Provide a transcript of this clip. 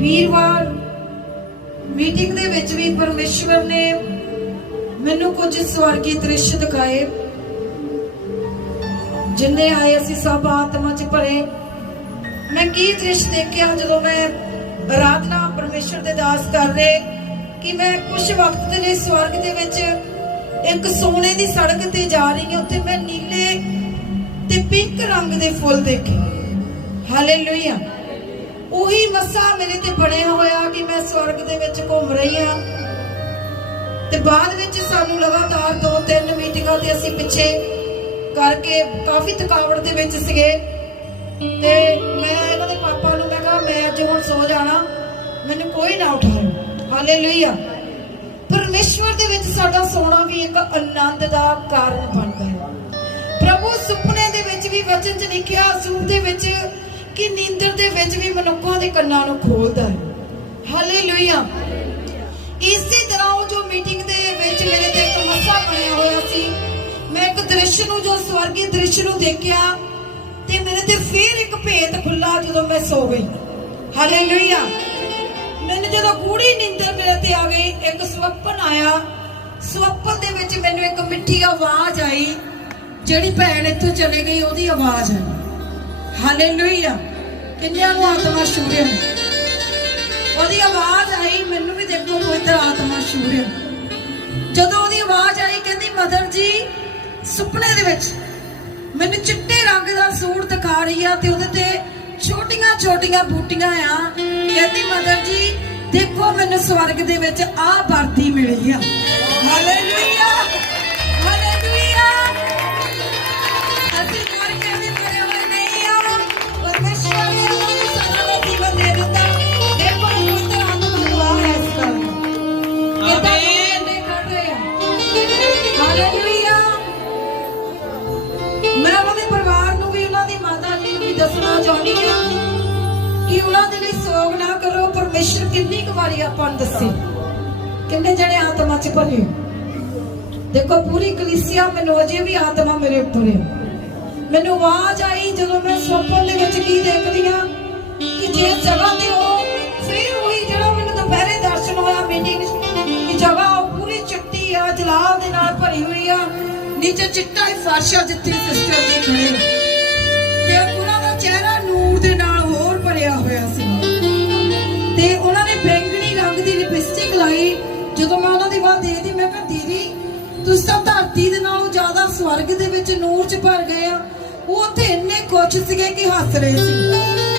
ਵੀਰਵਾਰ ਮੀਟਿੰਗ ਦੇ ਵਿੱਚ ਵੀ ਪਰਮੇਸ਼ਵਰ ਨੇ ਮੈਨੂੰ ਕੁਝ ਸਵਰਗੀ ਦ੍ਰਿਸ਼ ਦਿਖਾਏ, ਜਿੰਨੇ ਆਏ ਅਸੀਂ ਸਭ ਆਤਮਾ ਚ ਭਰੇ। ਮੈਂ ਕੀ ਦ੍ਰਿਸ਼ ਦੇਖਿਆ ਜਦੋਂ ਮੈਂ ਆਰਾਧਨਾ ਪਰਮੇਸ਼ਰ ਦੇ ਦਾਸ ਕਰ ਰਹੇ ਕਿ ਮੈਂ ਕੁਝ ਵਕਤ ਦੇ ਲਈ ਸਵਰਗ ਦੇ ਵਿੱਚ ਇੱਕ ਸੋਨੇ ਦੀ ਸੜਕ ਤੇ ਜਾ ਰਹੀ ਹਾਂ, ਉੱਥੇ ਮੈਂ ਨੀਲੇ ਤੇ ਪਿੰਕ ਰੰਗ ਦੇ ਫੁੱਲ ਦੇਖੇ। ਹਾਲੇਲੂਇਆ ਉਹੀ ਮਸਾ ਮੇਰੇ ਤੇ ਬਣਿਆ ਹੋਇਆ ਕਿ ਮੈਂ ਸਵਰਗ ਦੇ ਵਿੱਚ ਘੁੰਮ ਰਹੀ ਹਾਂ। ਤੇ ਬਾਅਦ ਵਿੱਚ ਸਾਨੂੰ ਲਗਾਤਾਰ ਦੋ ਤਿੰਨ ਮੀਟਿੰਗਾਂ ਤੇ ਅਸੀਂ ਪਿੱਛੇ ਕਰਕੇ ਕਾਫੀ ਥਕਾਵਟ ਦੇ ਵਿੱਚ ਸੀਗੇ। ਤੇ ਮੈਂ ਇਹਨਾਂ ਦੇ ਪਾਪਾ ਨੂੰ ਮੈਂ ਕਿਹਾ, ਮੈਂ ਅੱਜ ਹੁਣ ਸੋ ਜਾਣਾ, ਮੈਨੂੰ ਕੋਈ ਨਾ ਉਠਾਏ ਹਾਲੇਲੂਇਆ। ਪਰਮੇਸ਼ਵਰ ਦੇ ਵਿੱਚ ਸਾਡਾ ਸੋਣਾ ਵੀ ਇੱਕ ਆਨੰਦ ਦਾ ਕਾਰਨ ਬਣਦਾ ਹੈ। ਪ੍ਰਭੂ ਸੁਪਨੇ ਦੇ ਵਿੱਚ ਵੀ ਵਚਨ ਚ ਲਿਖਿਆ, ਸੂਰ ਦੇ ਵਿੱਚ ਕਿ ਨੀਂਦਰ ਦੇ ਵਿੱਚ ਵੀ ਮਨੁੱਖਾਂ ਦੇ ਕੰਨਾਂ ਨੂੰ ਖੋਲਦਾ ਹੈ। ਹਾਲੇਲੂਇਆ ਇਸੇ ਤਰ੍ਹਾਂ ਉਹ ਜੋ ਮੀਟਿੰਗ ਦੇ ਵਿੱਚ ਮੇਰੇ ਤੇ ਇੱਕ ਮੱਸਾ ਬਣਿਆ ਹੋਇਆ ਸੀ, ਮੈਂ ਇੱਕ ਦ੍ਰਿਸ਼ ਨੂੰ ਜੋ ਸਵਰਗੀ ਦ੍ਰਿਸ਼ ਨੂੰ ਦੇਖਿਆ, ਤੇ ਮੇਰੇ ਤੇ ਫੇਰ ਇੱਕ ਭੇਤ ਖੁੱਲਾ ਜਦੋਂ ਮੈਂ ਸੋ ਗਈ। ਹਾਲੇਲੂਇਆ ਮੈਨੂੰ ਜਦੋਂ ਗੂੜੀ ਨੀਂਦਰ ਮੇਰੇ ਤੇ ਆ ਗਈ, ਇੱਕ ਸੁਪਨ ਆਇਆ। ਸੁਪਨ ਦੇ ਵਿੱਚ ਮੈਨੂੰ ਇੱਕ ਮਿੱਠੀ ਆਵਾਜ਼ ਆਈ, ਜਿਹੜੀ ਭੈਣ ਇੱਥੋਂ ਚਲੇ ਗਈ, ਉਹਦੀ ਆਵਾਜ਼ ਆਈ। ਹਾਲੇਲੂਇਆ ਕਿੰਨਿਆਂ ਨੂੰ ਆਤਮਾ ਸ਼ੂਰਿਆ ਉਹਦੀ ਆਵਾਜ਼ ਆਈ, ਮੈਨੂੰ ਵੀ ਦੇਖੋ ਕੋਈ ਆਤਮਾ ਸ਼ੂਰਿਆ ਜਦੋਂ ਉਹਦੀ ਆਵਾਜ਼ ਆਈ, ਕਹਿੰਦੀ, ਮਦਰ ਜੀ, ਸੁਪਨੇ ਦੇ ਵਿੱਚ ਮੈਨੂੰ ਚਿੱਟੇ ਰੰਗ ਦਾ ਸੂਟ ਦਿਖਾ ਰਹੀ ਆ ਤੇ ਉਹਦੇ ਤੇ ਛੋਟੀਆਂ ਛੋਟੀਆਂ ਬੂਟੀਆਂ ਆ। ਕਹਿੰਦੀ, ਮਦਰ ਜੀ, ਦੇਖੋ, ਮੈਨੂੰ ਸਵਰਗ ਦੇ ਵਿੱਚ ਆਹ ਵਰਦੀ ਮਿਲੀ ਆ। ਹਾਲੇਲੂਇਆ ਹਾਲੇਲੂਇਆ ਕਿ ਉਹਨਾਂ ਦੇ ਲਈ ਸੋਗ ਨਾ ਕਰੋ, ਪਰਮੇਸ਼ਰ ਕਿੰਨੀ ਕੁ ਵਾਰੀ ਆਪਾਂ ਨੂੰ ਦੱਸੇ। ਕਿੰਨੇ ਜਣੇ ਆਤਮਾ ਚ ਭਰੇ ਦੇਖੋ, ਪੂਰੀ ਕਲੀਸਿਆ ਮੈਨੂੰ ਅਜੇ ਵੀ ਆਤਮਾ ਮੇਰੇ ਉੱਪਰ ਹੈ। ਮੈਨੂੰ ਆਵਾਜ਼ ਆਈ ਜਦੋਂ ਮੈਂ ਸੁਪਨ ਦੇ ਵਿੱਚ ਕੀ ਦੇਖਦੀ ਆ ਕਿ ਜਿਸ ਜਗ੍ਹਾ ਤੇ ਉਹ ਫਿਰ ਉਹੀ ਜਿਹੜਾ ਮੈਨੂੰ ਦੁਪਹਿਰੇ ਦਰਸ਼ਨ ਹੋਇਆ ਮੀਟਿੰਗ ਕਿ ਜਗ੍ਹਾ ਉਹ ਪੂਰੀ ਚਿੱਟੀ ਆ, ਜਲਾਲ ਦੇ ਨਾਲ ਭਰੀ ਹੋਈ ਆ। ਨੀਚੇ ਚਿੱਟਾ ਹੀ ਫਰਸ਼ ਆ ਜਿੱਥੇ ਸਿਸਟਰ ਜੀ ਖੜੇ ਨੇ। ਤੇ ਉਹਨਾਂ ਨੇ ਬੈਂਗਣੀ ਰੰਗ ਦੀ ਲਿਪਸਟਿਕ ਲਾਈ। ਜਦੋਂ ਮੈਂ ਉਹਨਾਂ ਦੀ ਬਾਤ ਦੇਖਦੀ, ਮੈਂ ਕਿਹਾ, ਦੀਦੀ, ਤੁਸੀਂ ਤਾਂ ਧਰਤੀ ਦੇ ਨਾਲੋਂ ਜ਼ਿਆਦਾ ਸਵਰਗ ਦੇ ਵਿੱਚ ਨੂਰ ਚ ਭਰ ਗਏ ਆ। ਉਹ ਉੱਥੇ ਇੰਨੇ ਖੁਸ਼ ਸੀਗੇ ਕਿ ਹੱਸ ਰਹੇ ਸੀ।